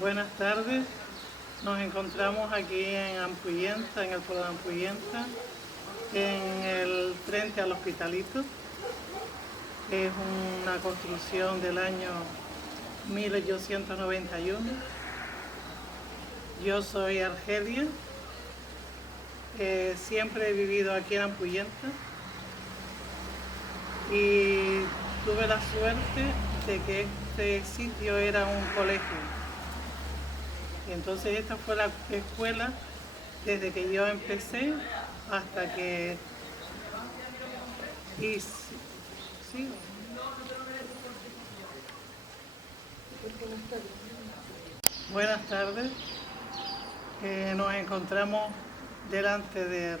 Buenas tardes, nos encontramos aquí en Ampuyenta, en el pueblo de Ampuyenta, en el frente al Hospitalito. Es una construcción del año 1891. Yo soy Argelia, siempre he vivido aquí en Ampuyenta y tuve la suerte de que este sitio era un colegio. Y entonces esta fue la escuela desde que yo empecé hasta que... Y sí. Buenas tardes. Nos encontramos delante de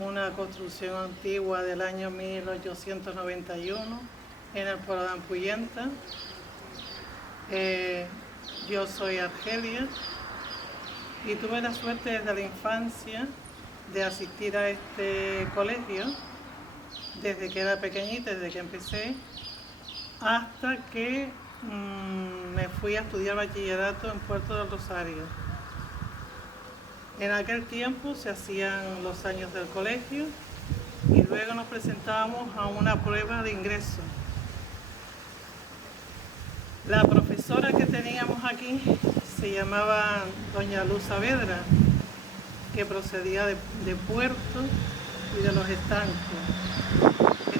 una construcción antigua del año 1891 en el pueblo de Ampuyenta. Yo soy Argelia y tuve la suerte desde la infancia de asistir a este colegio desde que era pequeñita, desde que empecé, hasta que me fui a estudiar bachillerato en Puerto del Rosario. En aquel tiempo se hacían los años del colegio y luego nos presentábamos a una prueba de ingreso. La profesora que teníamos aquí se llamaba doña Luz Saavedra, que procedía de Puerto y de los Estancos.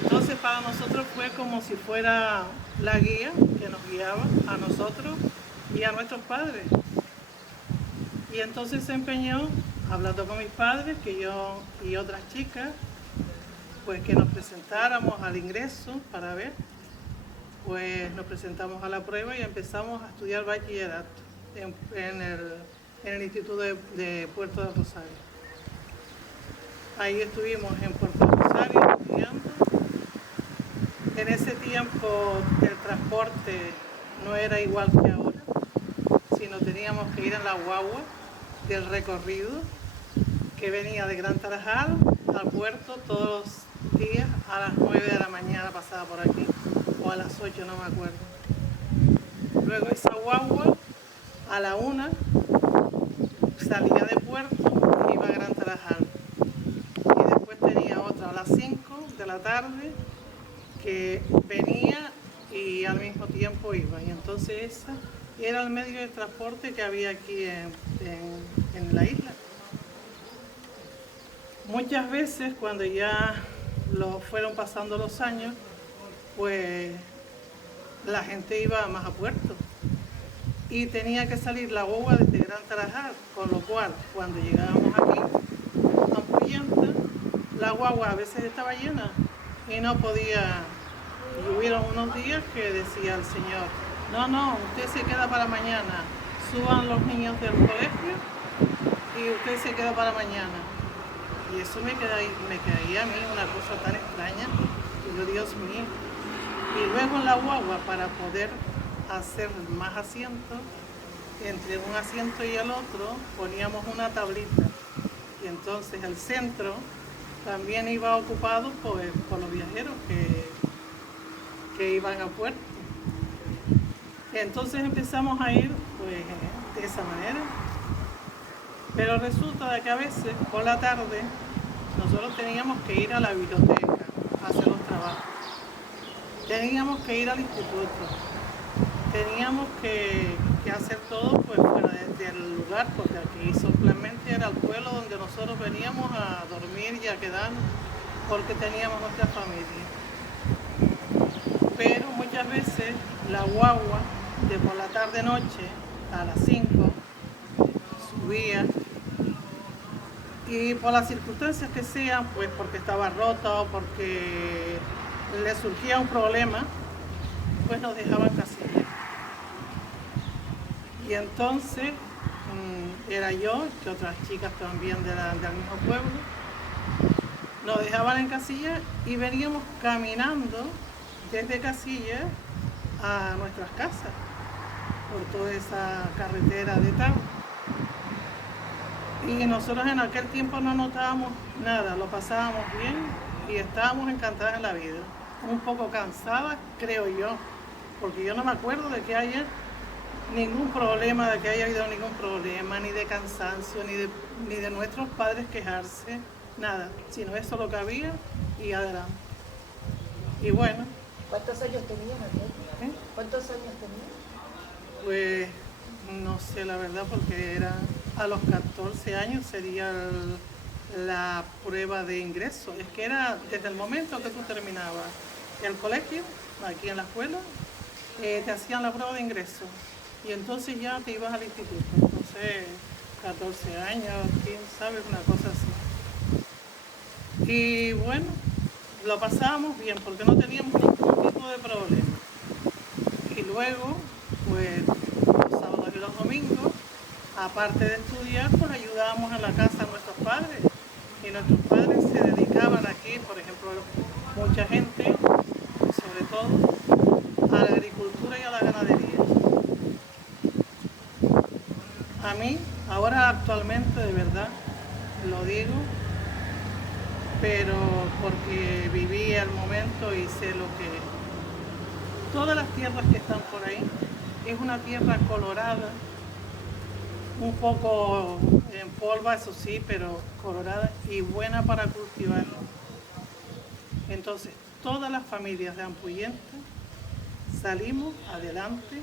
Entonces para nosotros fue como si fuera la guía que nos guiaba a nosotros y a nuestros padres. Y entonces se empeñó, hablando con mis padres, que yo y otras chicas, pues que nos presentáramos al ingreso para ver. Pues nos presentamos a la prueba y empezamos a estudiar bachillerato en el Instituto de Puerto del Rosario. Ahí estuvimos en Puerto del Rosario estudiando. En ese tiempo el transporte no era igual que ahora, sino teníamos que ir en la guagua del recorrido que venía de Gran Tarajal al puerto todos los días a las 9 de la mañana, pasaba por aquí, o a las 8, no me acuerdo. Luego esa guagua a la 1 salía de puerto y iba a Gran Tarajal. Y después tenía otra a las 5 de la tarde que venía y al mismo tiempo iba. Y entonces esa era el medio de transporte que había aquí en la isla. Muchas veces cuando ya fueron pasando los años, pues la gente iba más a puerto y tenía que salir la guagua desde Gran Tarajal, con lo cual cuando llegábamos aquí a Ampuyenta, la guagua a veces estaba llena y no podía. Y hubieron unos días que decía el señor: no, usted se queda para mañana, suban los niños del colegio y usted se queda para mañana. Y eso me caía a mí una cosa tan extraña, y yo, Dios mío. Y luego en la guagua, para poder hacer más asientos, entre un asiento y el otro poníamos una tablita. Y entonces el centro también iba ocupado por los viajeros que iban a puerto. Entonces empezamos a ir pues de esa manera. Pero resulta de que a veces por la tarde nosotros teníamos que ir a la biblioteca a hacer los trabajos. Teníamos que ir al instituto. Teníamos que hacer todo pues fuera del lugar, porque aquí simplemente era el pueblo donde nosotros veníamos a dormir y a quedarnos, porque teníamos nuestra familia. Pero muchas veces la guagua de por la tarde-noche a las 5 subía y por las circunstancias que sean, pues porque estaba rota o porque le surgía un problema, pues nos dejaban casilla. Y entonces era yo y otras chicas también del mismo pueblo, nos dejaban en Casilla y veníamos caminando desde Casilla a nuestras casas por toda esa carretera de Tabo. Y nosotros en aquel tiempo no notábamos nada, lo pasábamos bien y estábamos encantadas en la vida. Un poco cansadas, creo yo, porque yo no me acuerdo de que ayer ningún problema, de que haya habido ningún problema, ni de cansancio, ni de nuestros padres quejarse, nada, sino eso lo que había y adelante. Y bueno. ¿Cuántos años tenían aquel? ¿Cuántos años tenían? Pues no sé la verdad, porque era a los 14 años sería la prueba de ingreso. Es que era desde el momento que tú terminabas el colegio, aquí en la escuela, te hacían la prueba de ingreso. Y entonces ya te ibas al instituto. Entonces, 14 años, quién sabe, una cosa así. Y bueno, lo pasábamos bien porque no teníamos ningún tipo de problema. Y luego, pues los sábados y los domingos, aparte de estudiar, pues ayudábamos en la casa a nuestros padres. Y nuestros padres se dedicaban aquí, por ejemplo, mucha gente, sobre todo, a la agricultura y a la ganadería. A mí, ahora actualmente, de verdad, lo digo, pero porque viví el momento y sé lo que es. Todas las tierras que están por ahí es una tierra colorada, un poco en polva, eso sí, pero colorada y buena para cultivar. Entonces, todas las familias de Ampuyenta salimos adelante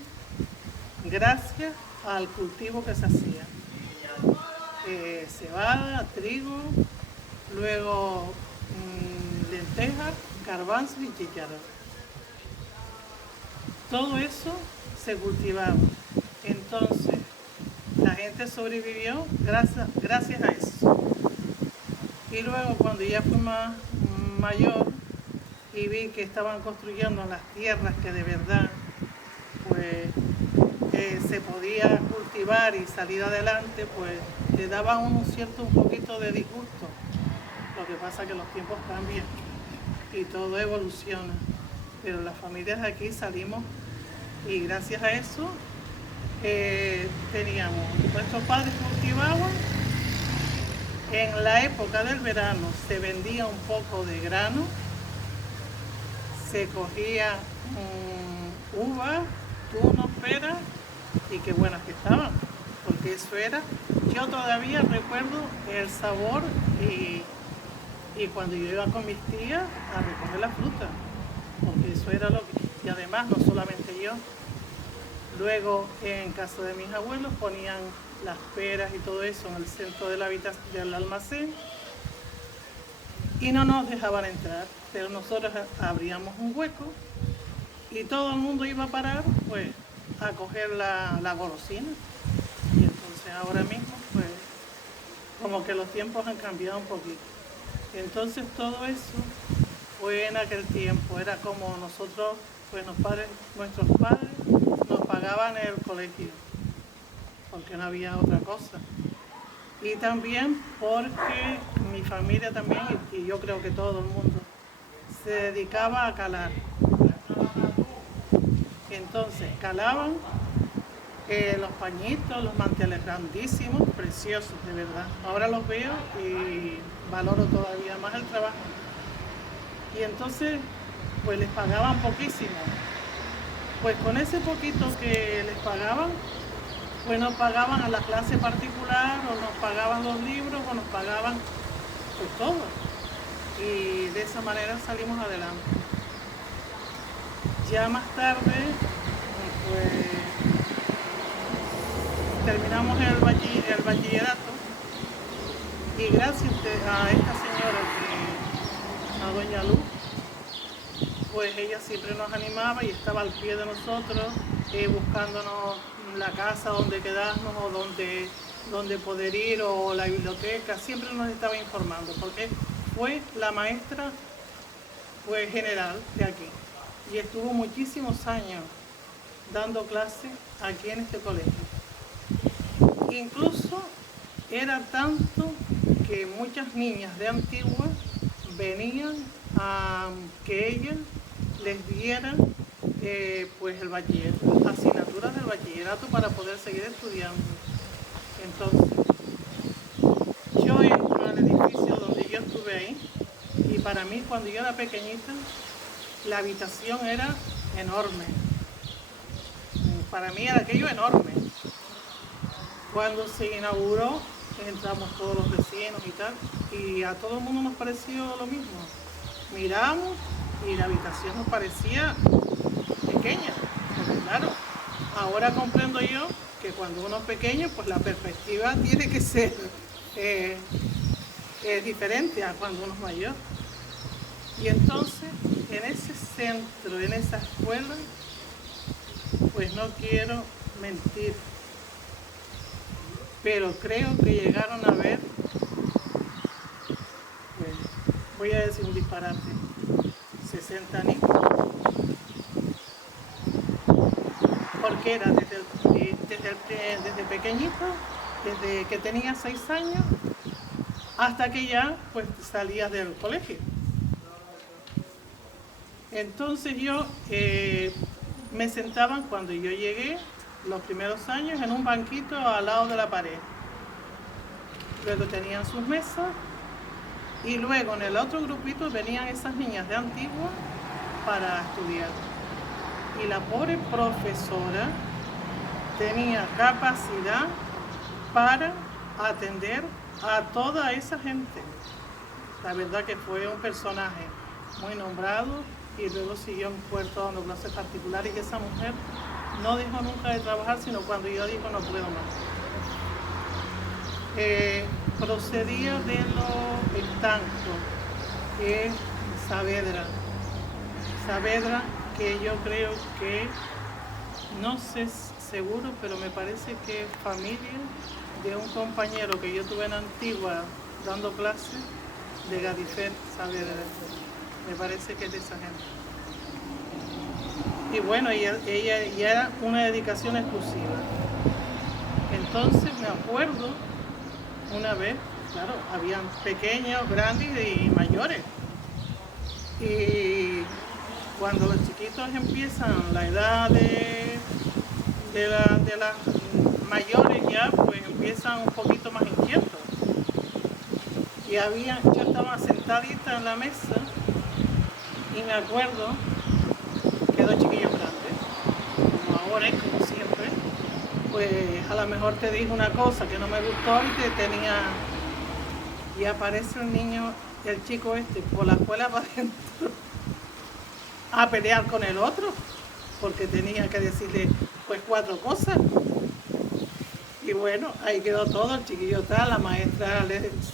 gracias al cultivo que se hacía. Cebada, trigo, luego lentejas, garbanzos y chícharos. Todo eso se cultivaba. Entonces, la gente sobrevivió gracias a eso. Y luego, cuando ya fui más mayor y vi que estaban construyendo las tierras que de verdad pues se podía cultivar y salir adelante, pues le daba un poquito de disgusto. Lo que pasa es que los tiempos cambian y todo evoluciona. Pero las familias de aquí salimos y gracias a eso teníamos, nuestros padres cultivaban, en la época del verano se vendía un poco de grano, se cogía uvas, tunos, peras, y qué buenas que estaban, porque eso era, yo todavía recuerdo el sabor y cuando yo iba con mis tías a recoger la fruta, porque eso era lo que, y además no solamente yo, luego en casa de mis abuelos ponían las peras y todo eso en el centro de del almacén y no nos dejaban entrar, pero nosotros abríamos un hueco y todo el mundo iba a parar pues a coger la golosina. Y entonces ahora mismo pues como que los tiempos han cambiado un poquito. Y entonces todo eso fue en aquel tiempo, era como nosotros, pues nuestros padres nos pagaban el colegio, porque no había otra cosa. Y también porque mi familia también, y yo creo que todo el mundo, se dedicaba a calar. Entonces calaban los pañitos, los manteles grandísimos, preciosos, de verdad. Ahora los veo y valoro todavía más el trabajo. Y entonces, pues les pagaban poquísimo. Pues con ese poquito que les pagaban, pues nos pagaban a la clase particular, o nos pagaban los libros, o nos pagaban pues todo. Y de esa manera salimos adelante. Ya más tarde, pues terminamos el bachillerato y gracias a esta señora, a doña Luz, pues ella siempre nos animaba y estaba al pie de nosotros, buscándonos la casa donde quedarnos o donde poder ir o la biblioteca, siempre nos estaba informando porque fue la maestra pues, general de aquí y estuvo muchísimos años dando clases aquí en este colegio. Incluso era tanto que muchas niñas de Antigua venían a que ella les dieran pues el bachillerato, asignaturas del bachillerato para poder seguir estudiando. Entonces, yo entro al edificio donde yo estuve ahí y para mí cuando yo era pequeñita la habitación era enorme, para mí era aquello enorme. Cuando se inauguró, entramos todos los vecinos y tal, y a todo el mundo nos pareció lo mismo. Miramos y la habitación nos parecía pequeña, porque claro, ahora comprendo yo que cuando uno es pequeño, pues la perspectiva tiene que ser diferente a cuando uno es mayor. Y entonces, en ese centro, en esa escuela, pues no quiero mentir, pero creo que llegaron a ver, pues, voy a decir un disparate, 60 niños. Porque era desde pequeñito, desde que tenía 6 años, hasta que ya pues salías del colegio. Entonces yo me sentaban cuando yo llegué, los primeros años, en un banquito al lado de la pared. Luego tenían sus mesas y luego en el otro grupito venían esas niñas de Antigua para estudiar. Y la pobre profesora tenía capacidad para atender a toda esa gente. La verdad que fue un personaje muy nombrado y luego siguió en Puerto dando clases particulares y esa mujer no dejó nunca de trabajar, sino cuando yo digo no puedo más. Procedía de los estancos, que es Saavedra. Saavedra, que yo creo que, no sé seguro, pero me parece que es familia de un compañero que yo tuve en Antigua dando clases, de Gadifet Saavedra. Me parece que es de esa gente. Y bueno, ella ya era una dedicación exclusiva. Entonces me acuerdo una vez, claro, habían pequeños, grandes y mayores. Y cuando los chiquitos empiezan la edad de las mayores ya, pues empiezan un poquito más inquietos. Y yo estaba sentadita en la mesa y me acuerdo que dos chiquillos grandes, como ahora y como siempre, pues a lo mejor te dijo una cosa que no me gustó y aparece un niño, el chico este, por la escuela para adentro, a pelear con el otro, porque tenía que decirle pues 4 cosas. Y bueno, ahí quedó todo, el chiquillo tal, la maestra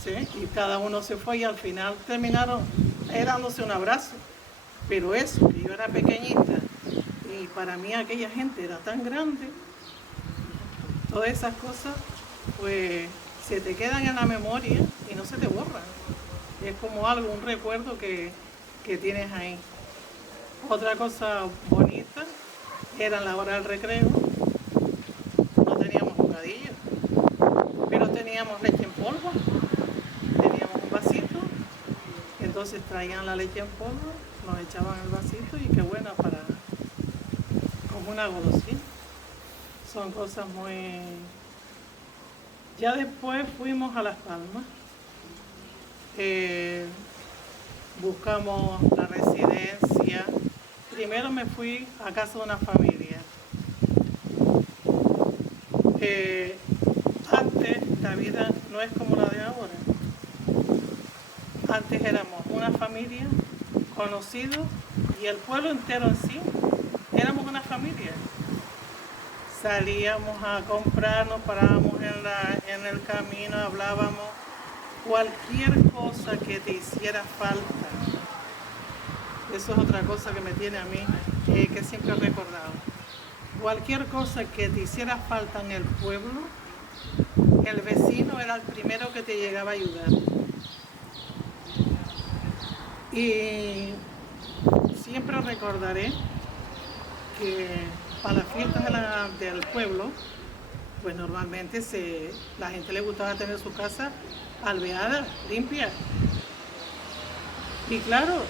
y cada uno se fue y al final terminaron dándose un abrazo. Pero eso, que yo era pequeñita y para mí aquella gente era tan grande, todas esas cosas pues se te quedan en la memoria y no se te borran. Es como algo, un recuerdo que tienes ahí. Otra cosa bonita era la hora del recreo. No teníamos bocadillo, pero teníamos leche en polvo, teníamos un vasito, entonces traían la leche en polvo, nos echaban el vasito y qué buena como una golosina. Son cosas muy... Ya después fuimos a Las Palmas, buscamos la residencia. Primero me fui a casa de una familia. Antes la vida no es como la de ahora. Antes éramos una familia, conocidos, y el pueblo entero en sí, éramos una familia. Salíamos a comprar, nos parábamos en el camino, hablábamos, cualquier cosa que te hiciera falta. Eso es otra cosa que me tiene a mí, que siempre he recordado. Cualquier cosa que te hiciera falta en el pueblo, el vecino era el primero que te llegaba a ayudar. Y siempre recordaré que para las fiestas del pueblo, pues normalmente la gente le gustaba tener su casa alveada, limpia. Y claro,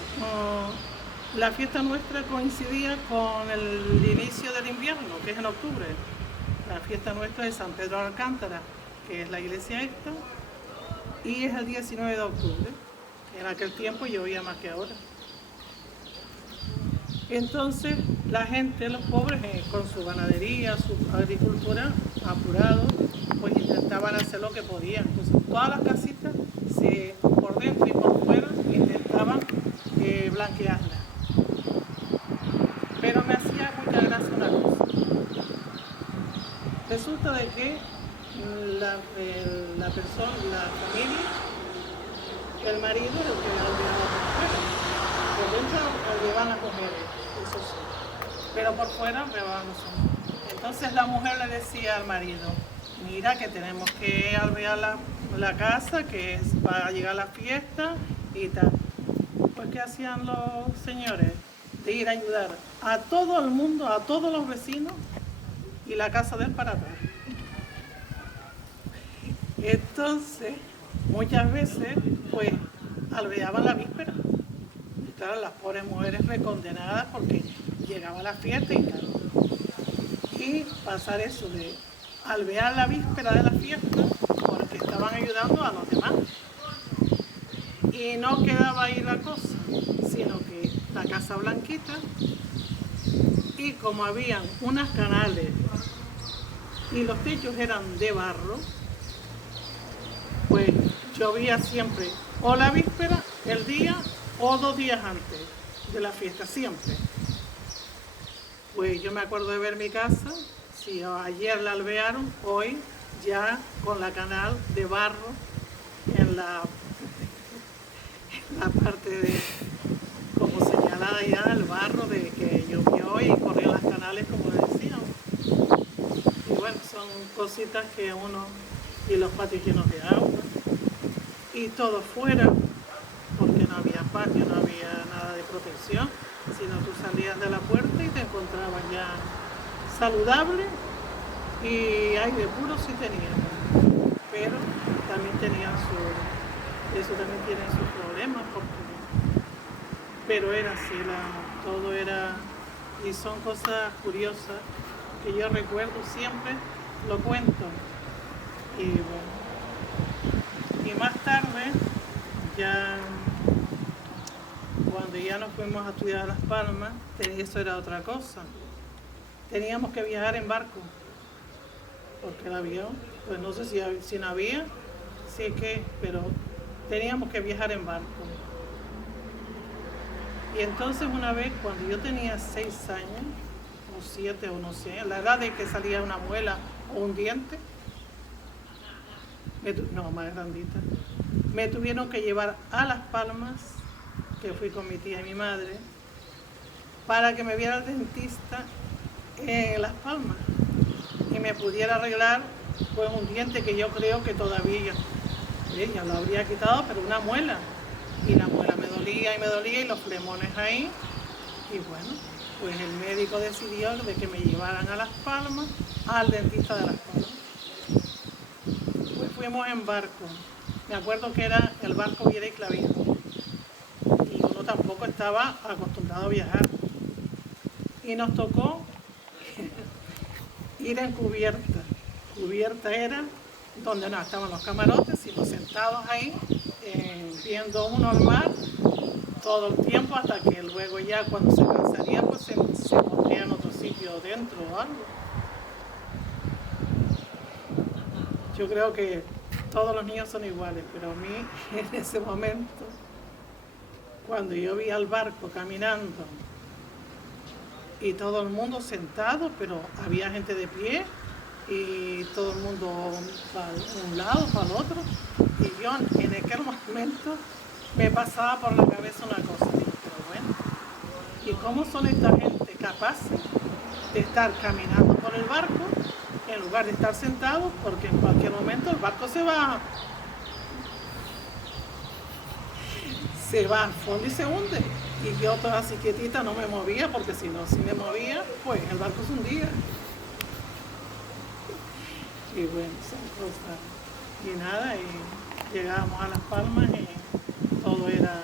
la fiesta nuestra coincidía con el inicio del invierno, que es en octubre. La fiesta nuestra es San Pedro de Alcántara, que es la iglesia esta, y es el 19 de octubre. En aquel tiempo llovía más que ahora. Entonces la gente, los pobres, con su ganadería, su agricultura, apurados, pues intentaban hacer lo que podían. Entonces todas las casitas, por dentro y por fuera, intentaban blanquearlas. Pero me hacía mucha gracia una cosa. Resulta de que la persona, la familia, el marido es el que alveaba por fuera. Por dentro alveaban las mujeres, eso sí. Pero por fuera alveaban los hombres. Entonces la mujer le decía al marido, mira que tenemos que alvear la casa, que va a llegar la fiesta y tal. Pues ¿qué hacían los señores? De ir a ayudar a todo el mundo, a todos los vecinos y la casa de él para atrás. Entonces, muchas veces, pues, alveaban la víspera. Y claro, las pobres mujeres recondenadas porque llegaba la fiesta y tal. Y pasar eso de alvear la víspera de la fiesta porque estaban ayudando a los demás. Y no quedaba ahí la cosa, sino que la casa blanquita, y como habían unas canales y los techos eran de barro, pues llovía siempre, o la víspera, el día, o 2 días antes de la fiesta, siempre. Pues yo me acuerdo de ver mi casa, si ayer la alvearon, hoy ya con la canal de barro en la parte de, como señalada ya, el barro de que llovió y corrió las canales, como decían. Y bueno, son cositas que uno, y los patios llenos de agua, y todo fuera, porque no había patio, no había nada de protección, sino tú salías de la puerta y te encontrabas ya saludable, y aire puro sí teníamos, pero también tenían eso también tiene sus problemas, pero era así, todo era, y son cosas curiosas que yo recuerdo siempre, lo cuento. Y bueno, y más tarde, ya cuando ya nos fuimos a estudiar a Las Palmas, eso era otra cosa. Teníamos que viajar en barco, porque el avión, pues no sé si no había, sí que, pero teníamos que viajar en barco. Y entonces una vez, cuando yo tenía 6 años, o 7, o no sé, la edad de que salía una muela o un diente, no, más grandita, me tuvieron que llevar a Las Palmas, que fui con mi tía y mi madre, para que me viera el dentista en Las Palmas y me pudiera arreglar pues un diente que yo creo que todavía ya lo habría quitado, pero una muela. Y la muela me dolía y los flemones ahí. Y bueno, pues el médico decidió de que me llevaran a Las Palmas, al dentista de Las Palmas. Pues fuimos en barco. Me acuerdo que era el barco Viera y Clavijo. Y uno tampoco estaba acostumbrado a viajar. Y nos tocó ir en cubierta. Cubierta era donde no estaban los camarotes, sino sentados ahí, viendo uno al mar todo el tiempo, hasta que luego ya cuando se cansaría, pues se pondría en otro sitio dentro o algo. Yo creo que todos los niños son iguales, pero a mí en ese momento, cuando yo vi al barco caminando y todo el mundo sentado, pero había gente de pie, y todo el mundo para un lado, para el otro, y yo en aquel momento me pasaba por la cabeza una cosa, digo, pero bueno, ¿y cómo son esta gente capaces de estar caminando por el barco en lugar de estar sentados? Porque en cualquier momento el barco se va al fondo y se hunde, y yo toda así quietita no me movía, porque si me movía, pues el barco se hundía. Y bueno, son cosas. Y nada, y llegábamos a Las Palmas y todo era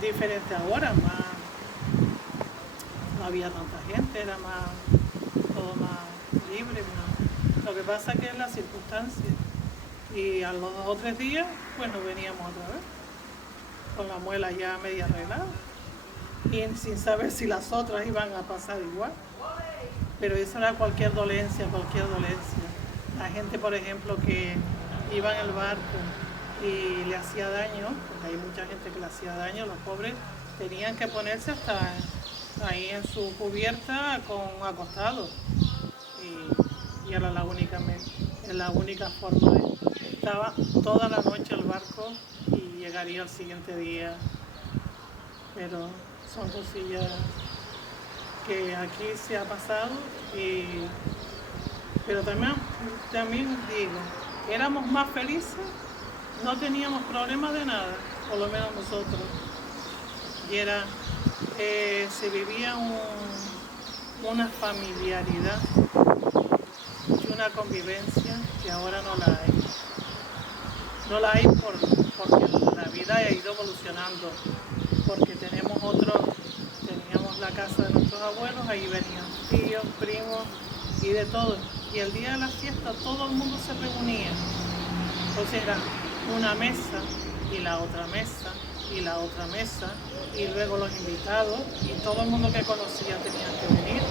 diferente ahora, no había tanta gente, era todo más libre. Lo que pasa que es la circunstancia. Y a los 2 o 3 días, pues nos veníamos otra vez, con la muela ya media arreglada. y sin saber si las otras iban a pasar igual. Pero eso era cualquier dolencia, cualquier dolencia. La gente, por ejemplo, que iba en el barco y le hacía daño, porque hay mucha gente que le hacía daño, los pobres tenían que ponerse hasta ahí en su cubierta acostados. Y era la única forma. Estaba toda la noche el barco y llegaría al siguiente día. Pero son cosillas que aquí se ha pasado, pero también digo, éramos más felices, no teníamos problemas de nada, por lo menos nosotros. Y se vivía una familiaridad y una convivencia que ahora no la hay. No la hay porque la vida ha ido evolucionando, porque teníamos la casa de nuestros abuelos, ahí venían tíos, primos y de todo. Y el día de la fiesta todo el mundo se reunía. Entonces era una mesa y la otra mesa y la otra mesa y luego los invitados y todo el mundo que conocía tenía que venir.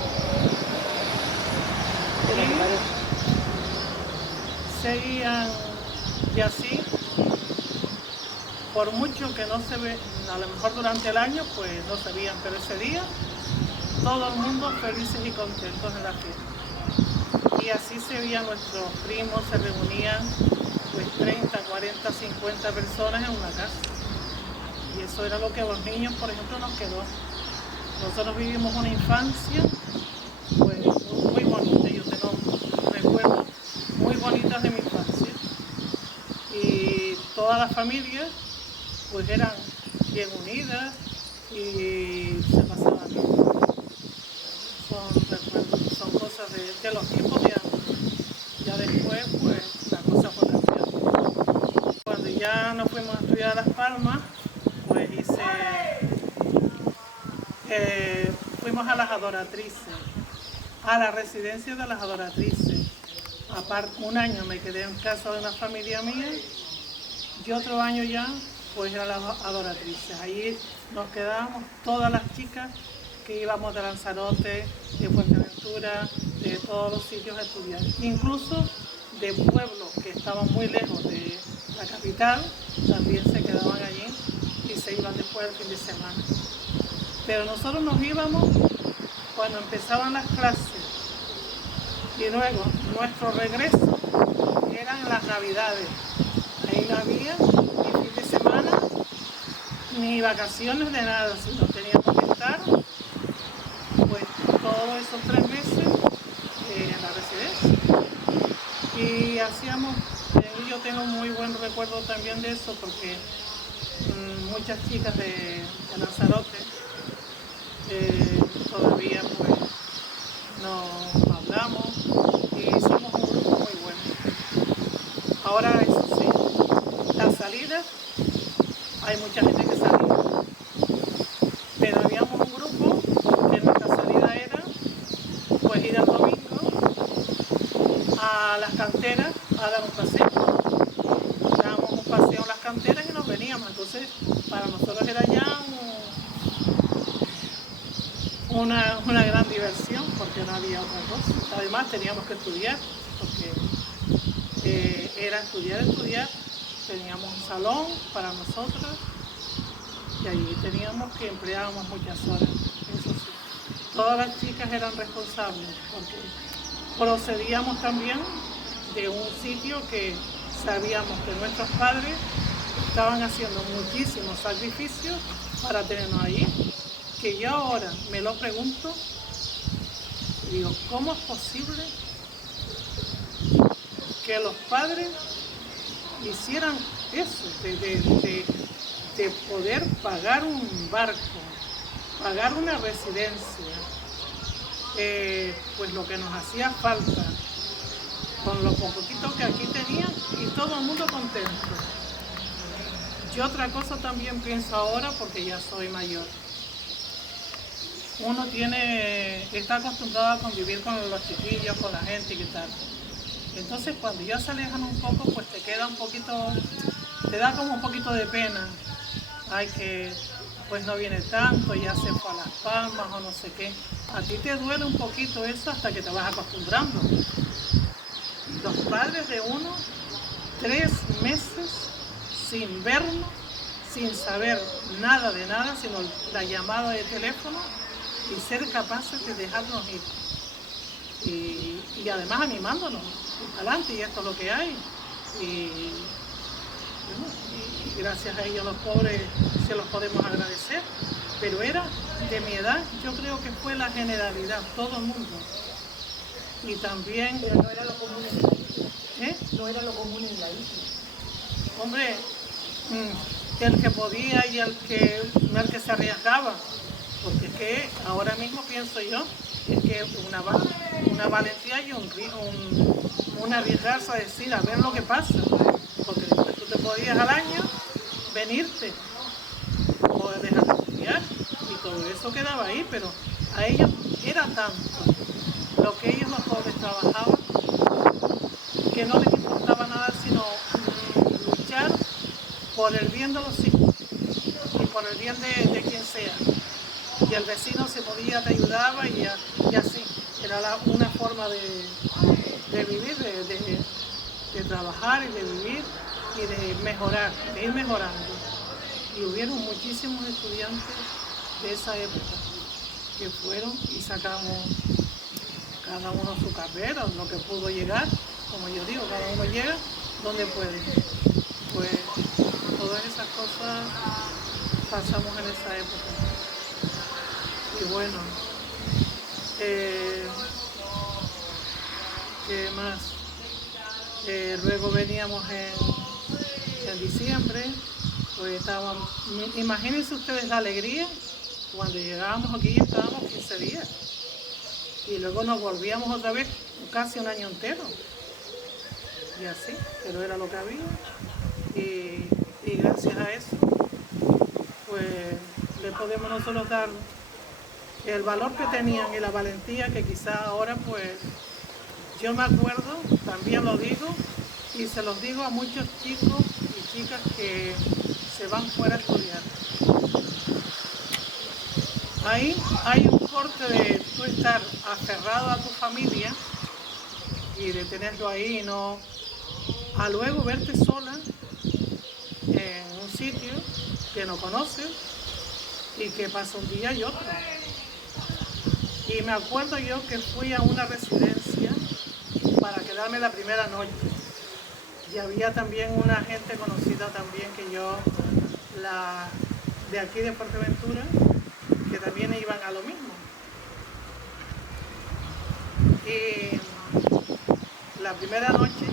Y seguían y así, por mucho que no se ve, a lo mejor durante el año pues no se veían, pero ese día todo el mundo felices y contentos en la fiesta. Y así se veían nuestros primos, se reunían pues 30, 40, 50 personas en una casa. Y eso era lo que a los niños, por ejemplo, nos quedó. Nosotros vivimos una infancia pues muy bonita. Yo tengo recuerdos muy bonitas de mi infancia. Y todas las familias pues eran bien unidas y se pasaban bien. Son recuerdos, son cosas de los tiempos de antes. Ya después pues la cosa fue cambiando. Cuando ya nos fuimos a estudiar a Las Palmas, pues fuimos a las adoratrices, a la residencia de las adoratrices. Aparte, un año me quedé en casa de una familia mía y otro año ya pues a las adoratrices. Ahí nos quedábamos todas las chicas que íbamos de Lanzarote, de Fuerteventura, de todos los sitios a estudiar. Incluso de pueblos que estaban muy lejos de la capital, también se quedaban allí y se iban después del fin de semana. Pero nosotros nos íbamos cuando empezaban las clases y luego nuestro regreso eran las Navidades. Ahí no había ni fin de semana ni vacaciones de nada, sino teníamos que estar pues todos esos 3 meses en la residencia. Y hacíamos, yo tengo muy buen recuerdo también de eso porque muchas chicas de Lanzarote todavía pues nos hablamos y somos un grupo muy bueno. Ahora eso sí, las salidas, hay mucha gente que salía, pero habíamos un grupo que nuestra salida era pues ir el domingo a las canteras a dar un paseo. Dábamos un paseo en las canteras y nos veníamos. Entonces para nosotros era ya una gran diversión porque no había otra cosa. Además teníamos que estudiar porque era estudiar. Teníamos un salón para nosotros y allí empleábamos muchas horas. Eso sí, todas las chicas eran responsables porque procedíamos también de un sitio que sabíamos que nuestros padres estaban haciendo muchísimos sacrificios para tenernos allí, que yo ahora me lo pregunto y digo, ¿cómo es posible que los padres hicieran eso, de poder pagar un barco, pagar una residencia, pues lo que nos hacía falta, con lo poquito que aquí tenían y todo el mundo contento? Yo otra cosa también pienso ahora, porque ya soy mayor. Uno está acostumbrado a convivir con los chiquillos, con la gente y qué tal. Entonces cuando ya se alejan un poco, pues te da como un poquito de pena. Ay, que pues no viene tanto, ya se fue a Las Palmas o no sé qué. A ti te duele un poquito eso hasta que te vas acostumbrando. Los padres de uno, 3 meses sin vernos, sin saber nada de nada, sino la llamada de teléfono y ser capaces de dejarnos ir. Y además animándonos, adelante, y esto es lo que hay. Y gracias a ellos los pobres se los podemos agradecer. Pero era de mi edad, yo creo que fue la generalidad, todo el mundo. Y también... Pero no era lo común en la isla. ¿Eh? No era lo común en la isla. Hombre, el que podía y el que se arriesgaba. Porque es que ahora mismo pienso yo, es que una valentía y un arriesgarse a decir, a ver lo que pasa. Porque después tú te podías al año venirte o dejar de estudiar y todo eso quedaba ahí, pero a ellos era tanto lo que ellos los pobres trabajaban que no les importaba nada sino luchar por el bien de los hijos y por el bien de quien sea. Y el vecino se podía, te ayudaba y así. Era una forma de vivir, de trabajar y de vivir y de mejorar, de ir mejorando. Y hubieron muchísimos estudiantes de esa época que fueron y sacamos cada uno su carrera, lo que pudo llegar. Como yo digo, cada uno llega donde puede. Pues todas esas cosas pasamos en esa época. Y bueno, ¿qué más? Luego veníamos en diciembre, pues estábamos, imagínense ustedes la alegría, cuando llegábamos aquí estábamos 15 días y luego nos volvíamos otra vez casi un año entero y así, pero era lo que había y gracias a eso pues le podemos nosotros dar el valor que tenían y la valentía que quizás ahora pues yo me acuerdo, también lo digo y se los digo a muchos chicos y chicas que se van fuera a estudiar. Ahí hay un corte de tú estar aferrado a tu familia y de tenerlo ahí y no a luego verte sola en un sitio que no conoces y que pasa un día y otro. Y me acuerdo yo que fui a una residencia para quedarme la primera noche. Y había también una gente conocida también que yo, de aquí de Fuerteventura, que también iban a lo mismo. Y la primera noche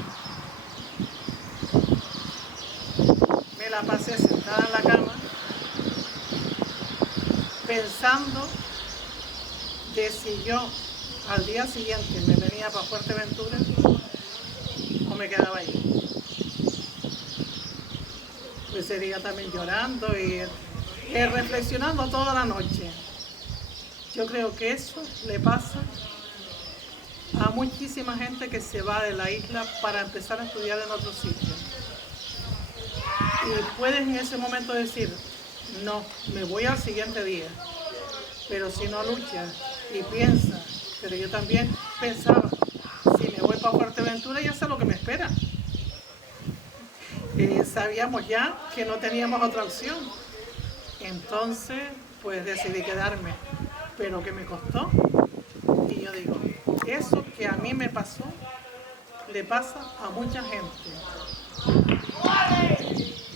me la pasé sentada en la cama pensando de si yo al día siguiente me venía para Fuerteventura o me quedaba ahí. Pues ese día también llorando y reflexionando toda la noche. Yo creo que eso le pasa a muchísima gente que se va de la isla para empezar a estudiar en otro sitio. Y puedes en ese momento decir, no, me voy al siguiente día. Pero si no luchas y piensas, pero yo también pensaba, si me voy para Fuerteventura ya sé lo que me espera. Sabíamos ya que no teníamos otra opción. Entonces, pues decidí quedarme. Pero que me costó. Y yo digo, eso que a mí me pasó, le pasa a mucha gente.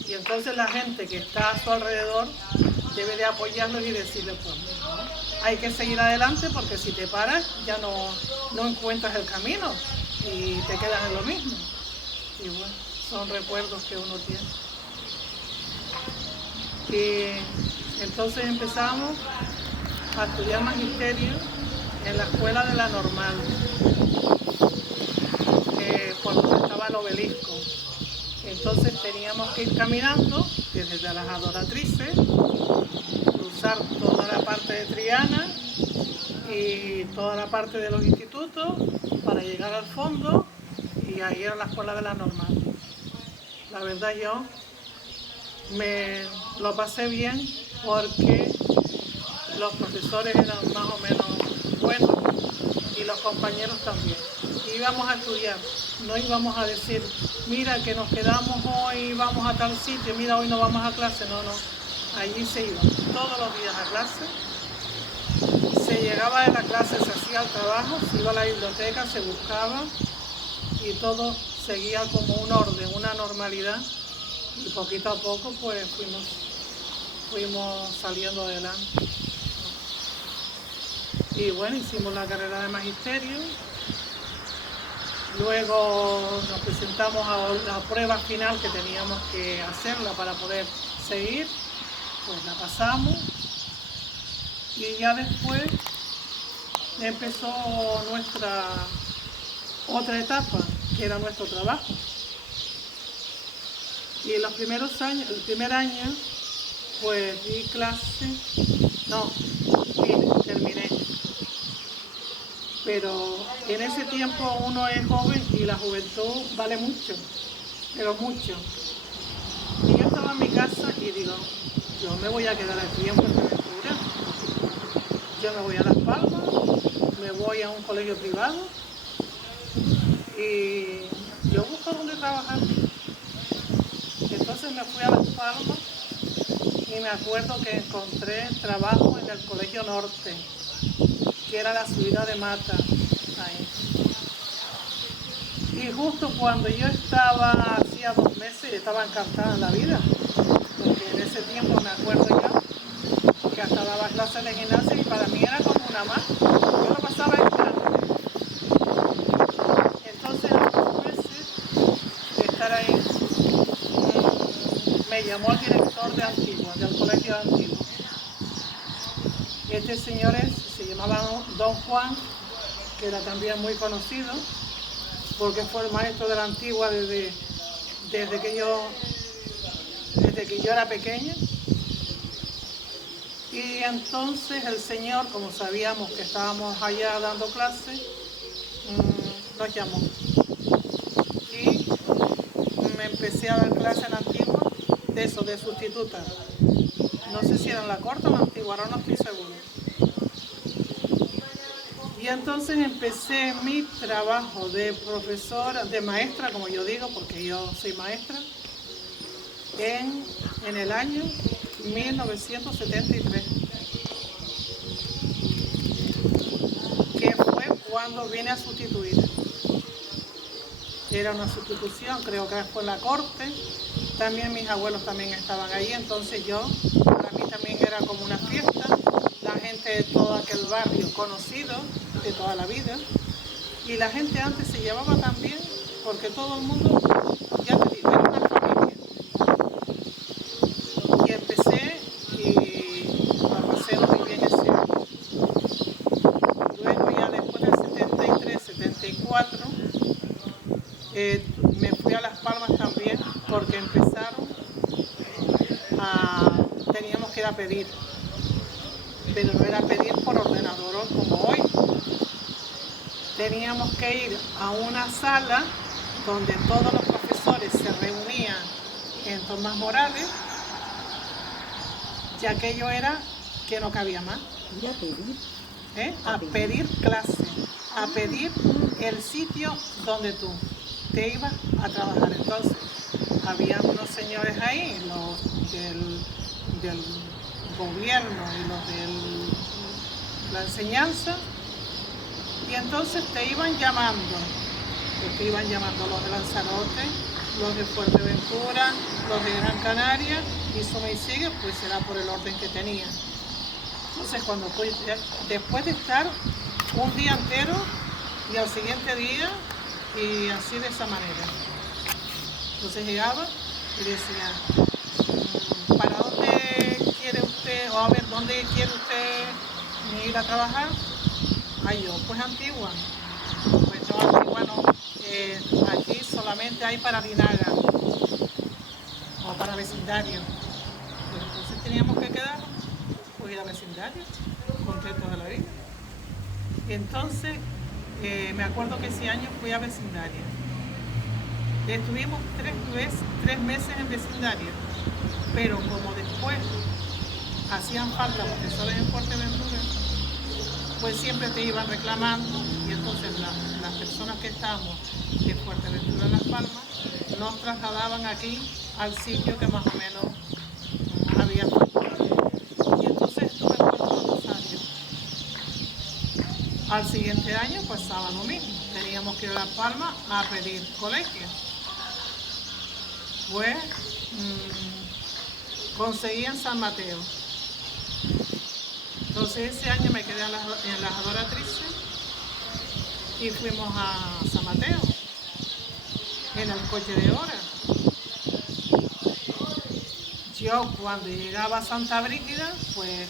Y entonces la gente que está a su alrededor debe de apoyarlos y decirles, pues, ¿no? Hay que seguir adelante porque si te paras ya no encuentras el camino y te quedas en lo mismo. Y bueno, son recuerdos que uno tiene. Y entonces empezamos a estudiar magisterio en la escuela de la Normal, por donde estaba el obelisco. Entonces teníamos que ir caminando desde las Adoratrices, cruzar toda la parte de Triana y toda la parte de los institutos para llegar al fondo y ahí era la escuela de la Normal. La verdad yo me lo pasé bien porque los profesores eran más o menos buenos y los compañeros también. Íbamos a estudiar, no íbamos a decir, mira que nos quedamos hoy, vamos a tal sitio, mira hoy no vamos a clase, no, allí se iba todos los días a clase. Se llegaba de la clase, se hacía el trabajo, se iba a la biblioteca, se buscaba y todo seguía como un orden, una normalidad, y poquito a poco pues fuimos saliendo adelante. Y bueno, hicimos la carrera de magisterio, luego nos presentamos a la prueba final que teníamos que hacerla para poder seguir, pues la pasamos. Y ya después empezó nuestra otra etapa, que era nuestro trabajo. Y en los primeros años, el primer año, pues di clase, terminé. Pero en ese tiempo uno es joven y la juventud vale mucho, pero mucho. Y yo estaba en mi casa y digo, yo me voy a quedar aquí en Fuerteventura. Yo me voy a Las Palmas, me voy a un colegio privado y yo busco dónde trabajar. Entonces me fui a Las Palmas y me acuerdo que encontré trabajo en el Colegio Norte, que era la subida de Mata, ahí. Y justo cuando yo estaba, hacía 2 meses, estaba encantada en la vida, porque en ese tiempo me acuerdo ya que hasta daba clases de gimnasia y para mí era como una más. Yo lo pasaba en grande. Entonces, a los 2 meses de estar ahí, me llamó el director de Antigua, del colegio de Antigua. Este señor se llamaba Don Juan, que era también muy conocido, porque fue el maestro de la Antigua desde que yo era pequeña. Y entonces el señor, como sabíamos que estábamos allá dando clases, nos llamó. Y me empecé a dar clases en Antigua, de sustituta. No sé si era en la corta o en la Antigua, ahora no estoy seguro. Y entonces empecé mi trabajo de profesora, de maestra, como yo digo, porque yo soy maestra, en el año 1973, que fue cuando vine a sustituir. Era una sustitución, creo que fue en la corte, también mis abuelos también estaban ahí, entonces para mí también era como una fiesta, la gente de todo aquel barrio conocido, de toda la vida, y la gente antes se llevaba tan bien, porque todo el mundo, ya te digo, era una familia. Y empecé y la pasé muy bien ese año. Luego ya después del 73, 74, me fui a Las Palmas también, porque teníamos que ir a pedir, pero no era pedir por ordenador como hoy. Teníamos que ir a una sala donde todos los profesores se reunían en Tomás Morales, y aquello era que no cabía más. ¿Ir a pedir? A pedir clase, a pedir el sitio donde tú te ibas a trabajar. Entonces, había unos señores ahí, los del gobierno y los de la enseñanza, y entonces te iban llamando los de Lanzarote, los de Fuerteventura, los de Gran Canaria, y suma y sigue, pues será por el orden que tenía. Entonces, después de estar un día entero y al siguiente día, y así de esa manera. Entonces llegaba y decía, ¿para dónde quiere usted, o a ver, dónde quiere usted ir a trabajar? Ay, yo, pues Antigua. Pues no, Antigua no. Aquí solamente hay para Vinaga o para vecindario. Pues entonces teníamos que quedar, pues ir a vecindario, contentos de la vida. Y entonces, me acuerdo que ese año fui a vecindario. Estuvimos 3 meses en vecindario, pero como después hacían falta profesores en Fuerteventura, pues siempre te iban reclamando y entonces las personas que estábamos en Fuerteventura, Las Palmas, nos trasladaban aquí al sitio que más o menos había faltado. Y entonces estuve por todos los años. Al siguiente año pasaba lo mismo, teníamos que ir a Las Palmas a pedir colegio. Pues conseguí en San Mateo. Entonces ese año me quedé en las adoratrices y fuimos a San Mateo en el coche de hora. Yo cuando llegaba a Santa Brígida, pues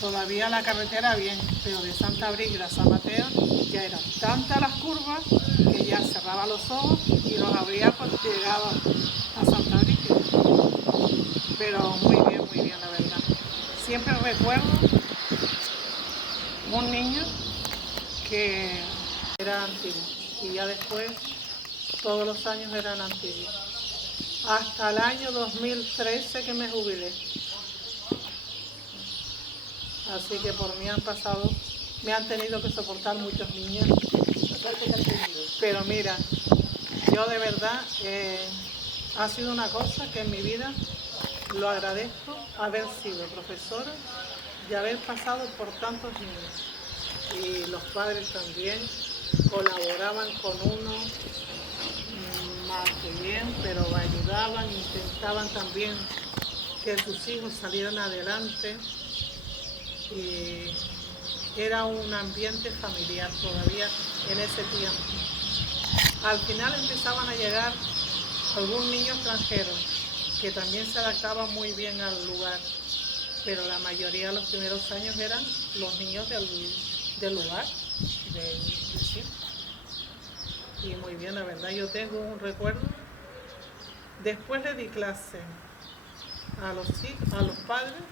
todavía la carretera bien, pero de Santa Brígida a San Mateo ya eran tantas las curvas que ya cerraba los ojos y los abría cuando llegaba a Santa Brígida. Pero muy bien la verdad. Siempre recuerdo un niño que era antiguo y ya después todos los años eran antiguos. Hasta el año 2013 que me jubilé. Así que por mí me han tenido que soportar muchos niños. Pero mira, yo de verdad ha sido una cosa que en mi vida lo agradezco, haber sido profesora y haber pasado por tantos niños. Y los padres también colaboraban con uno más que bien, pero ayudaban, intentaban también que sus hijos salieran adelante. Y era un ambiente familiar todavía en ese tiempo. Al final empezaban a llegar algún niño extranjero que también se adaptaba muy bien al lugar, pero la mayoría de los primeros años eran los niños del lugar, del sitio. Y muy bien, la verdad, yo tengo un recuerdo. Después le di clase a los padres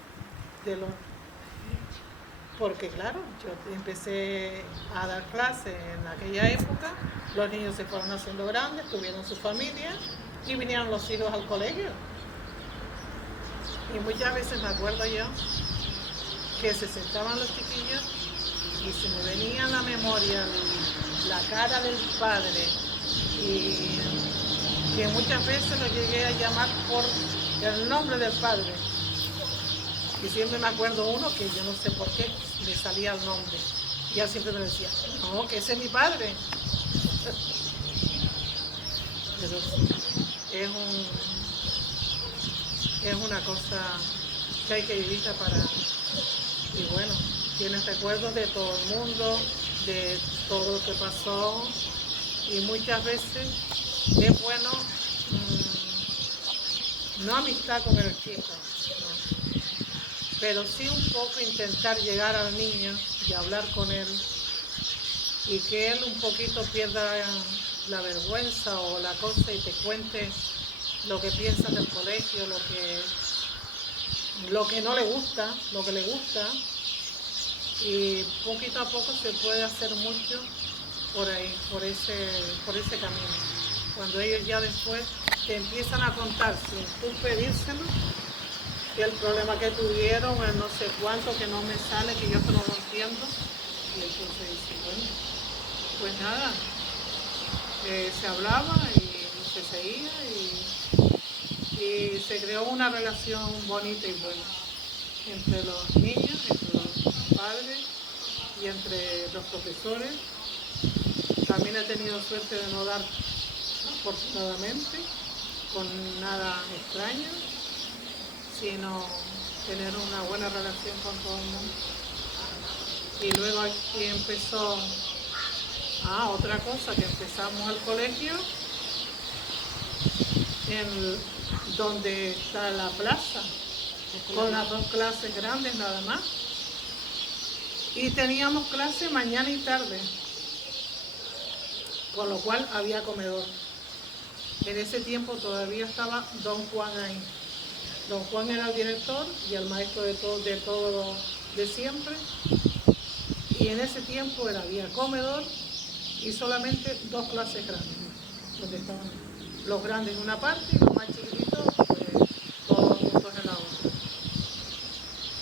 de los... Porque claro, yo empecé a dar clases en aquella época, los niños se fueron haciendo grandes, tuvieron su familia y vinieron los hijos al colegio. Y muchas veces me acuerdo yo que se sentaban los chiquillos y se me venía a la memoria la cara del padre y que muchas veces lo llegué a llamar por el nombre del padre. Y siempre me acuerdo uno que yo no sé por qué le salía el nombre. Y él siempre me decía, no, que ese es mi padre. Pero es una cosa que hay que vivirla para... Y bueno, tienes recuerdos de todo el mundo, de todo lo que pasó. Y muchas veces es bueno, no amistad con el chico, no, pero sí un poco intentar llegar al niño y hablar con él y que él un poquito pierda la vergüenza o la cosa y te cuente lo que piensa del colegio, lo que no le gusta, lo que le gusta, y poquito a poco se puede hacer mucho por ahí, por ese camino. Cuando ellos ya después te empiezan a contar sin tú pedírselo, que el problema que tuvieron, el no sé cuánto, que no me sale, que yo no lo entiendo, y entonces dice, bueno, pues nada, se hablaba y se seguía y se creó una relación bonita y buena entre los niños, entre los padres y entre los profesores. También he tenido suerte de no dar, afortunadamente, con nada extraño, sino tener una buena relación con todo el mundo. Y luego aquí empezó, otra cosa, que empezamos al colegio, donde está la plaza, con las 2 clases grandes nada más. Y teníamos clase mañana y tarde, con lo cual había comedor. En ese tiempo todavía estaba don Juan ahí. Don Juan era el director y el maestro de todo de siempre. Y en ese tiempo había comedor y solamente 2 clases grandes, donde estaban los grandes en una parte y los más chiquititos, pues, todos juntos en la otra.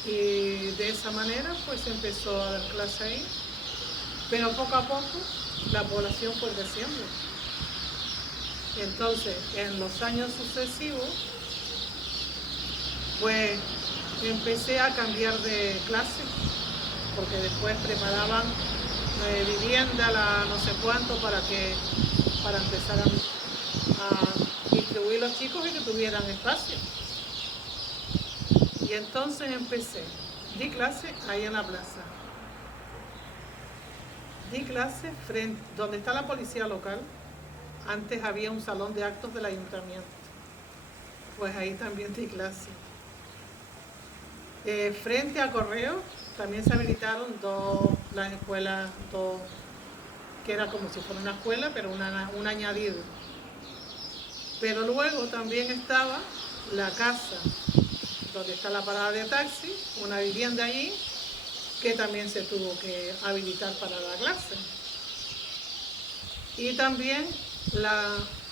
Y de esa manera pues empezó a dar clase ahí, pero poco a poco la población fue creciendo. Entonces, en los años sucesivos, pues empecé a cambiar de clase, porque después preparaban vivienda, la no sé cuánto, para empezar a distribuir los chicos y que tuvieran espacio. Y entonces di clase ahí en la plaza. Di clase frente, donde está la policía local. Antes había un salón de actos del ayuntamiento. Pues ahí también di clase. Frente a Correo también se habilitaron las escuelas, que era como si fuera una escuela, pero un añadido. Pero luego también estaba la casa, donde está la parada de taxi, una vivienda allí, que también se tuvo que habilitar para la clase. Y también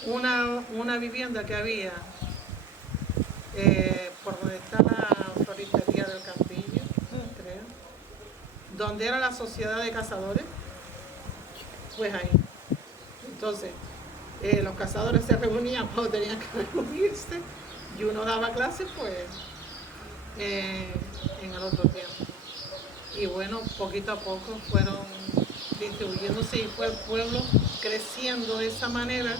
una vivienda que había por donde está la floristería del Campillo, creo, donde era la sociedad de cazadores, pues ahí. Entonces, los cazadores se reunían cuando tenían que reunirse y uno daba clases pues en el otro tiempo. Y bueno, poquito a poco fueron distribuyéndose y fue el pueblo creciendo de esa manera,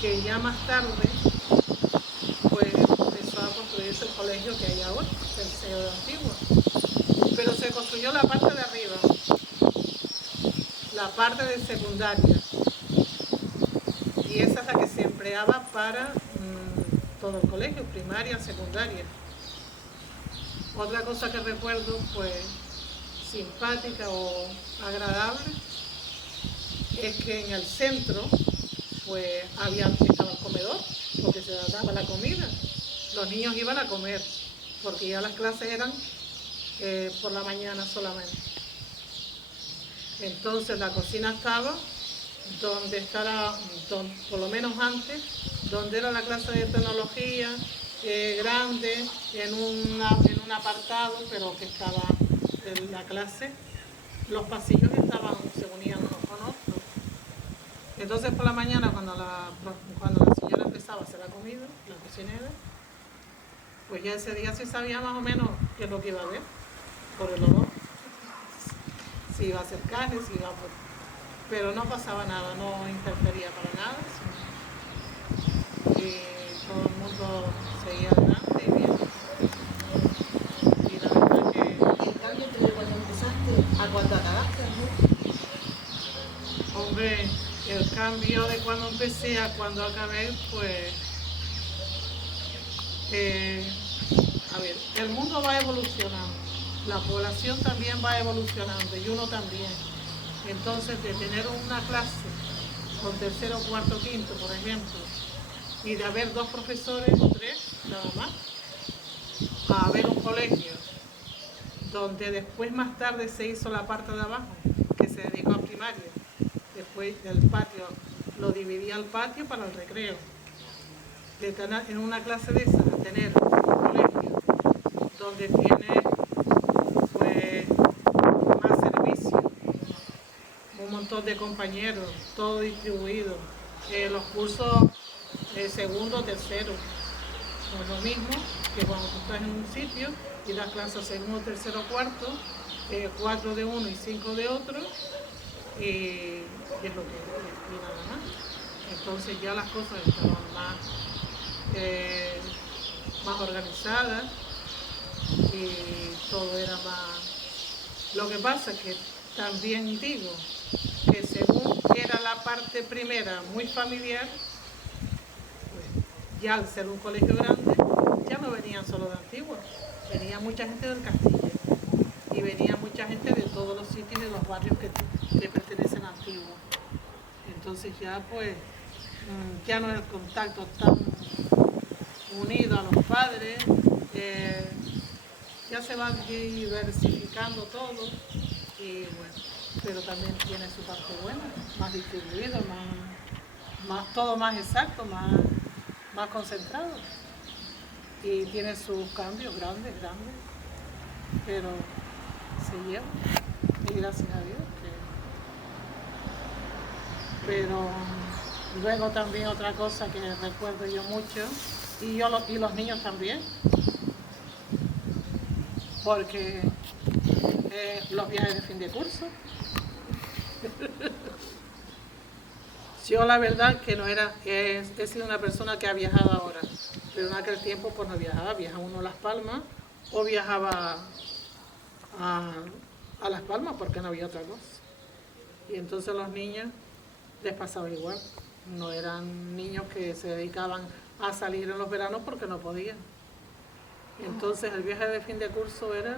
que ya más tarde pues empezó a construirse el colegio que hay ahora, el Liceo de Antigua. Pero se construyó la parte de arriba, la parte de secundaria, y esa es la que se empleaba para todo el colegio, primaria, secundaria. Otra cosa que recuerdo, pues, simpática o agradable, es que en el centro, pues, estaba el comedor, porque se daba la comida. Los niños iban a comer, porque ya las clases eran por la mañana solamente. Entonces la cocina estaba donde estaba, por lo menos antes, donde era la clase de tecnología, grande, en un apartado, pero que estaba en la clase. Los pasillos se unían unos con otros. Entonces por la mañana, cuando la señora empezaba a hacer la comida, la cocinera, pues ya ese día sí sabía más o menos qué es lo que iba a ver, por el olor. Si iba a hacer carne, si iba a... Pero no pasaba nada, no interfería para nada. Y todo el mundo seguía adelante y bien. Y la verdad que... ¿El cambio entre cuando empezaste a cuando acabaste, no? Hombre, el cambio de cuando empecé a cuando acabé, pues... a ver, el mundo va evolucionando, la población también va evolucionando y uno también. Entonces, de tener una clase con tercero, cuarto, quinto, por ejemplo, y de haber 2 profesores o 3, nada más, a haber un colegio donde después más tarde se hizo la parte de abajo, que se dedicó a primaria. Después del patio, lo dividía el patio para el recreo. De tener, en una clase de esas, a tener un colegio donde tiene pues más servicios, un montón de compañeros, todo distribuido. Los cursos segundo, tercero, no es lo mismo que cuando tú estás en un sitio y das clases segundo, tercero, cuarto, 4 de uno y 5 de otro, y es lo que y nada más. Entonces ya las cosas estaban más organizadas y todo era más... Lo que pasa es que también digo que según era la parte primera muy familiar, pues ya al ser un colegio grande, ya no venían solo de Antigua, venía mucha gente del Castillo y venía mucha gente de todos los sitios y de los barrios que pertenecen a Antigua. Entonces ya pues ya no es el contacto tan unido a los padres, ya se va diversificando todo y bueno, pero también tiene su parte buena, más distribuido, todo más exacto, más concentrado. y tiene sus cambios grandes, pero se lleva, y gracias a Dios. Pero luego también otra cosa que recuerdo yo mucho, y los niños también, porque los viajes de fin de curso. Yo la verdad que no era, he sido una persona que ha viajado ahora, pero en aquel tiempo pues no viajaba uno a Las Palmas o viajaba a Las Palmas porque no había otra cosa. Y entonces los niños les pasaba igual, no eran niños que se dedicaban a salir en los veranos porque no podían. Entonces el viaje de fin de curso era,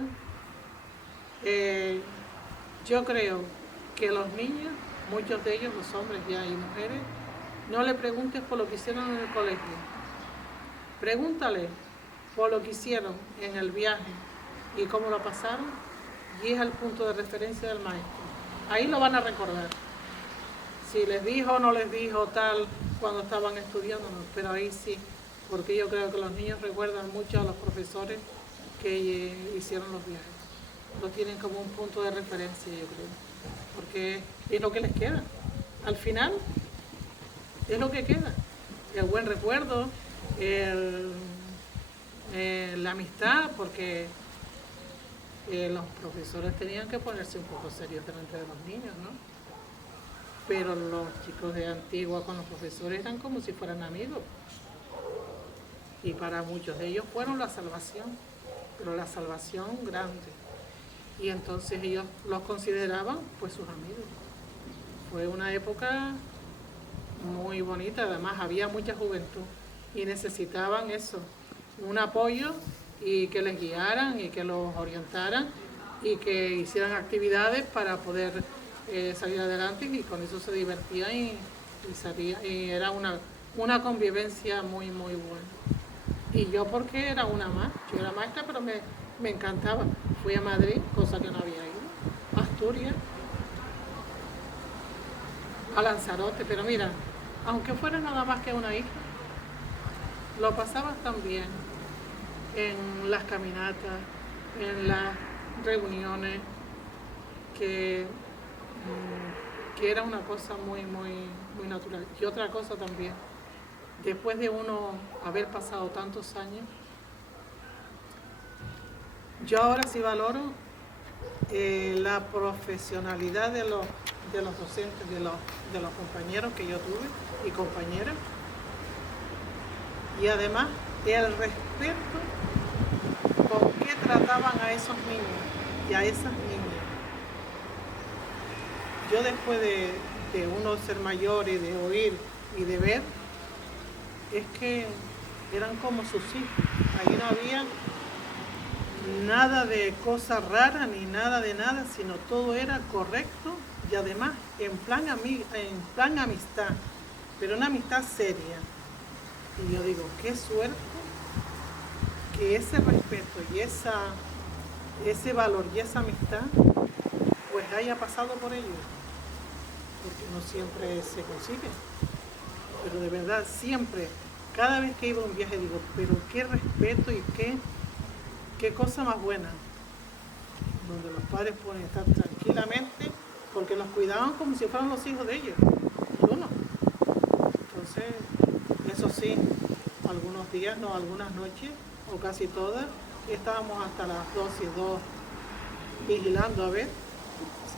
yo creo que los niños, muchos de ellos, los hombres ya y mujeres, no le preguntes por lo que hicieron en el colegio. Pregúntale por lo que hicieron en el viaje y cómo lo pasaron, y es el punto de referencia del maestro. Ahí lo van a recordar. Si les dijo o no les dijo tal cuando estaban estudiando, no, pero ahí sí, porque yo creo que los niños recuerdan mucho a los profesores que hicieron los viajes. Lo tienen como un punto de referencia, yo creo, porque es lo que les queda. Al final, es lo que queda. El buen recuerdo, la amistad, porque los profesores tenían que ponerse un poco serios delante de los niños, ¿no? Pero los chicos de Antigua con los profesores eran como si fueran amigos. Y para muchos de ellos fueron la salvación, pero la salvación grande. Y entonces ellos los consideraban pues sus amigos. Fue una época muy bonita, además había mucha juventud y necesitaban eso, un apoyo y que les guiaran y que los orientaran y que hicieran actividades para poder salir adelante, y con eso se divertían y era una convivencia muy muy buena. Y yo porque era una más, yo era maestra, pero me encantaba. Fui a Madrid, cosa que no había ido, a Asturias, a Lanzarote, pero mira, aunque fuera nada más que una isla, lo pasabas tan bien en las caminatas, en las reuniones, que era una cosa muy, muy, muy natural. Y otra cosa también, después de uno haber pasado tantos años, yo ahora sí valoro la profesionalidad de los docentes, de los compañeros que yo tuve y compañeras, y además el respeto con que trataban a esos niños y a esas niñas. Yo después de uno ser mayor y de oír y de ver, es que eran como sus hijos. Ahí no había nada de cosas raras ni nada de nada, sino todo era correcto y además en plan amistad, pero una amistad seria. Y yo digo, qué suerte que ese respeto y ese valor y esa amistad pues haya pasado por ellos, porque no siempre se consigue, pero de verdad siempre, cada vez que iba a un viaje digo, pero qué respeto y qué cosa más buena, donde los padres pueden estar tranquilamente porque los cuidaban como si fueran los hijos de ellos, y uno. Entonces, eso sí, algunos días, no, algunas noches, o casi todas, estábamos hasta las 2:02 vigilando a ver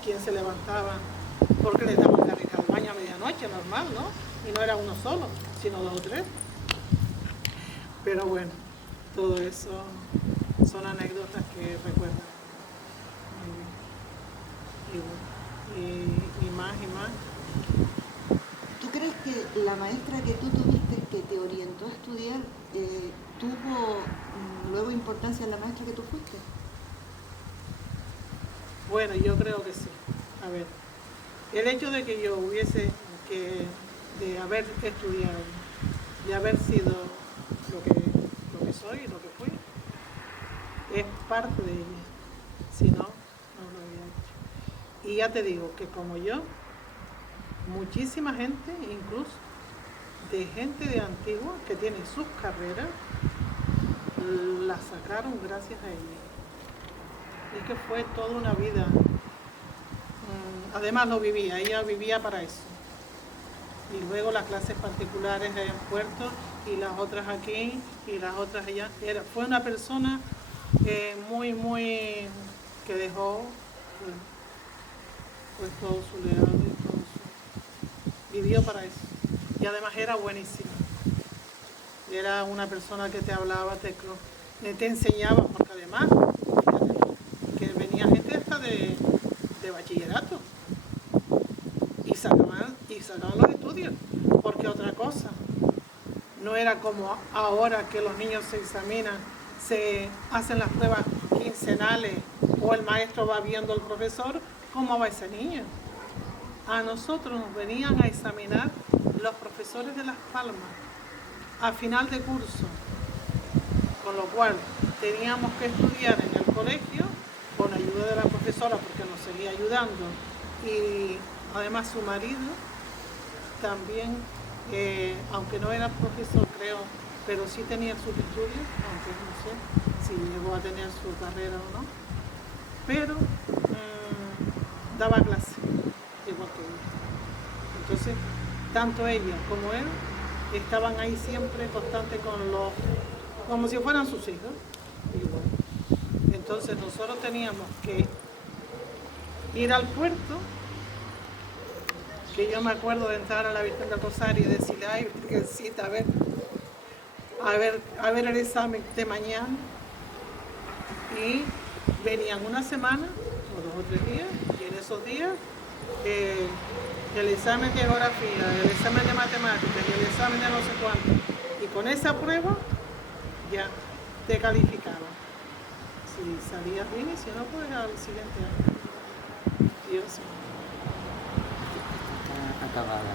quién se levantaba, porque les daban la rica al baño a medianoche, normal, ¿no? Y no era uno solo, sino 2 o 3. Pero bueno, todo eso son anécdotas que recuerdan. Y más y más. ¿Tú crees que la maestra que tú tuviste, que te orientó a estudiar, tuvo luego importancia en la maestra que tú fuiste? Bueno, yo creo que sí. A ver, el hecho de que yo de haber estudiado y haber sido lo que soy y lo que fui, es parte de ella. Si no, no lo había hecho. Y ya te digo que como yo, muchísima gente, incluso de gente de Antigua, que tiene sus carreras, la sacaron gracias a ella. Es que fue toda una vida. Además lo vivía, ella vivía para eso. Y luego las clases particulares en Puerto y las otras aquí y las otras allá. Fue una persona muy que dejó pues todo su legado y todo vivió para eso. Y además era buenísima. Era una persona que te hablaba, te enseñaba, porque además, fíjate, que venía gente hasta de bachillerato y sacaban los estudios, porque otra cosa, no era como ahora que los niños se examinan, se hacen las pruebas quincenales o el maestro va viendo al profesor cómo va ese niño. A nosotros nos venían a examinar los profesores de Las Palmas a final de curso, con lo cual teníamos que estudiar en el colegio con ayuda de la profesora porque nos seguía ayudando, y además su marido también, aunque no era profesor creo, pero sí tenía sus estudios, aunque no sé si llegó a tener su carrera o no, pero daba clase igual que ella. Entonces, tanto ella como él estaban ahí siempre constantes como si fueran sus hijos. Igual. Entonces nosotros teníamos que ir al puerto, que yo me acuerdo de entrar a la Virgen del Rosario y decirle, ay, Virgencita, a ver el examen de mañana. Y venían una semana, o 2 o 3 días, y en esos días el examen de geografía, el examen de matemáticas y el examen de no sé cuánto. Y con esa prueba ya te calificaban. Si salías bien y si no, pues al siguiente año. Dios mío. Está acabada.